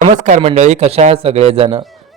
नमस्कार मंडळी, कशा आहात सगळेजण.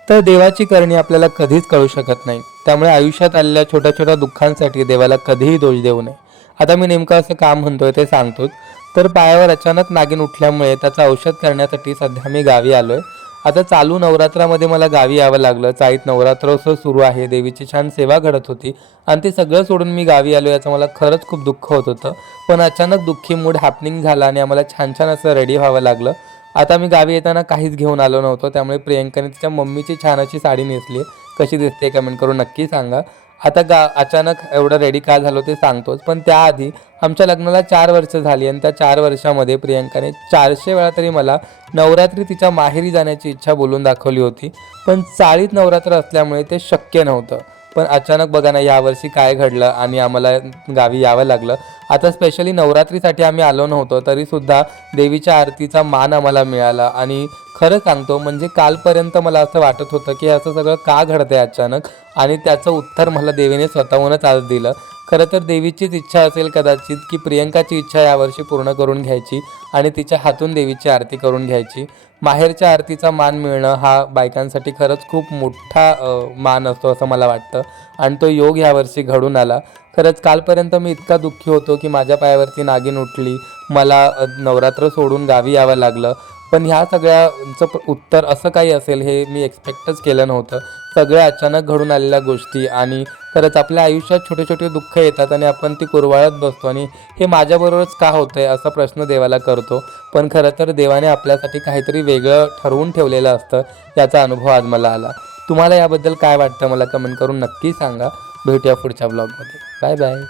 तर देवाची करणी आपल्याला कधीच कळू शकत नाही. त्यामुळे आयुष्यात आलेल्या छोट्या छोट्या दुःखांसाठी देवाला कधीही दोष देऊ नये. आता मी नेमकं असं काम म्हणतोय ते सांगतोच. तर पायावर अचानक नागिन उठल्यामुळे त्याचं औषध करण्यासाठी सध्या मी गावी आलोय. आता चालू नवरात्रामध्ये मला गावी यावं लागलं. चाळीत नवरात्रोत्सव सुरू आहे, देवीची छान सेवा घडत होती आणि ते सगळं सोडून मी गावी आलो याचं मला खरंच खूप दुःख होत होतं. पण अचानक दुःखी मूड हॅपनिंग झाला आणि आम्हाला छान छान असं रेडी व्हावं लागलं. आता मी गावी येताना काहीच घेऊन आलो नव्हतो, त्यामुळे प्रियंकाने तिच्या मम्मीची छान अशी साडी नेसली. कशी दिसते कमेंट करून नक्की सांगा. आता अचानक एवढं रेडी का झालो ते सांगतोच, पण त्याआधी आमच्या लग्नाला 4 वर्ष झाली आणि त्या 4 वर्षामध्ये प्रियंकाने 400 वेळा तरी मला नवरात्री तिच्या माहेरी जाण्याची इच्छा बोलून दाखवली होती. पण चाळीत नवरात्र असल्यामुळे ते शक्य नव्हतं. पण अचानक बघा ना, यावर्षी काय घडलं आणि आम्हाला गावी यावं लागलं. आता स्पेशली नवरात्रीसाठी आम्ही आलो नव्हतो, तरीसुद्धा देवीच्या आरतीचा मान आम्हाला मिळाला. आणि खरं सांगतो म्हणजे कालपर्यंत मला असं वाटत होतं की असं सगळं का घडतंय अचानक, आणि त्याचं उत्तर मला देवीने स्वतःहूनच आज दिलं. खरं तर देवीचीच इच्छा असेल कदाचित की प्रियंकाची इच्छा यावर्षी पूर्ण करून घ्यायची आणि तिच्या हातून देवीची आरती करून घ्यायची. माहेरच्या आरतीचा मान मिळणं हा बायकांसाठी खरंच खूप मोठा मान असतो असं मला वाटतं, आणि तो योग यावर्षी घडून आला. खरंच कालपर्यंत मी इतका दुःखी होतो की माझ्या पायावरती नागिन उठली, मला नवरात्र सोडून गावी यावं लागलं. पण ह्या सगळ्याचं उत्तर असं काही असेल हे मी एक्सपेक्टच केलं नव्हतं. सगळ्या अचानक घडून आलेल्या गोष्टी, आणि खरंच आपल्या आयुष्यात छोटे छोटे दुःख येतात आणि आपण ती कुरवाळत बसतो आणि हे माझ्याबरोबरच का होतंय असा प्रश्न देवाला करतो. पण खरं तर देवाने आपल्यासाठी काहीतरी वेगळं ठरवून ठेवलेलं असतं, याचा अनुभव आज मला आला. तुम्हाला याबद्दल काय वाटतं मला कमेंट करून नक्की सांगा. भेटूया पुढच्या ब्लॉगमध्ये. Bye bye.